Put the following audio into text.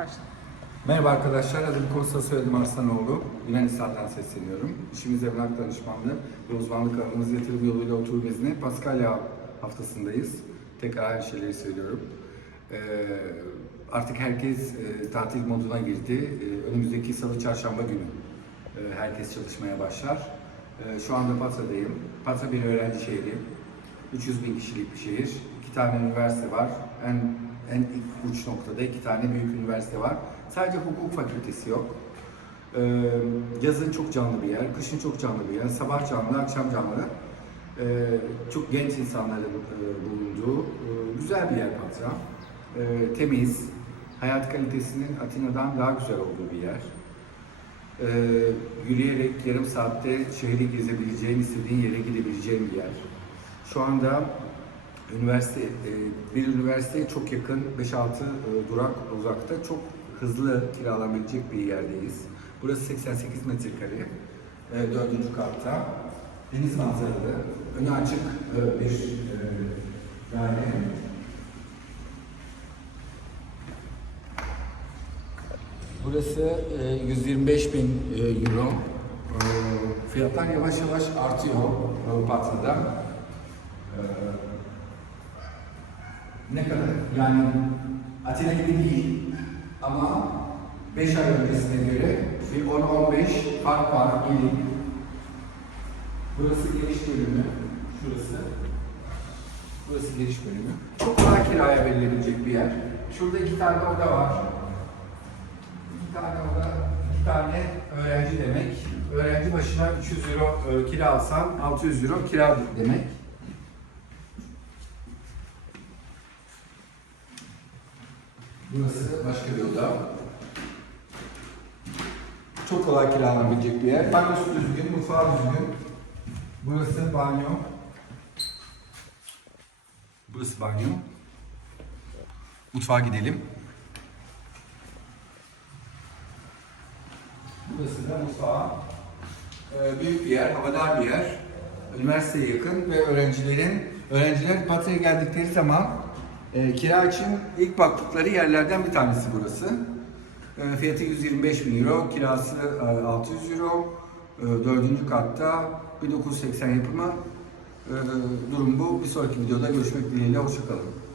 Başla. Merhaba arkadaşlar, adım Kosta Soyadım Arslanoğlu. Yunanistan'dan sesleniyorum. İşimiz emlak danışmanlığı ve uzmanlık alanımız yatırım yoluyla oturum izni. Paskalya haftasındayız. Tekrar aynı şeyleri söylüyorum. Ee, artık herkes e, tatil moduna girdi. Ee, önümüzdeki salı çarşamba günü e, herkes çalışmaya başlar. Ee, şu anda Patra'dayım. Patra bir öğrenci şehri. 300 bin kişilik bir şehir. İki tane üniversite var. En en ilk uç noktada iki tane büyük üniversite var. Sadece hukuk fakültesi yok. Ee, yazın çok canlı bir yer, kışın çok canlı bir yer. Sabah canlı, akşam canlı. Ee, çok genç insanların e, bulunduğu e, güzel bir yer Patra. Ee, temiz, hayat kalitesinin Atina'dan daha güzel olduğu bir yer. Ee, yürüyerek yarım saatte şehri gezebileceğin, istediğin yere gidebileceğin bir yer. Şu anda üniversite, e, bir üniversiteye çok yakın 5-6 e, durak uzakta çok hızlı kiralanabilecek bir yerdeyiz. Burası 88 metrekare, e, dördüncü katta. Deniz manzaralı, önü açık bir daire. Burası e, 125 bin euro. Fiyatlar yavaş yavaş artıyor. E, ne kadar? Yani Atina gibi değil ama 5 ay öncesine göre bir 10-15 fark var yeni. Burası giriş bölümü. Şurası. Burası giriş bölümü. Çok kolay kiraya verilebilecek bir yer. Şurada iki tane oda var. İki tane oda, iki tane öğrenci demek. Öğrenci başına 300 euro e, kira alsan 600 euro kira demek. Burası başka bir oda. Çok kolay kiralanabilecek bir yer. Banyosu düzgün, mutfağı düzgün. Burası banyo. Burası banyo. Mutfağa gidelim. Burası da mutfağı. Ee, büyük bir yer, havadar bir yer. Üniversiteye yakın ve öğrencilerin öğrenciler Patra'ya geldikleri zaman e, kira için ilk baktıkları yerlerden bir tanesi burası. E, fiyatı 125 bin euro, kirası e, 600 euro. E, dördüncü katta 1980 yapımı. E, durum bu. Bir sonraki videoda görüşmek dileğiyle. Hoşçakalın.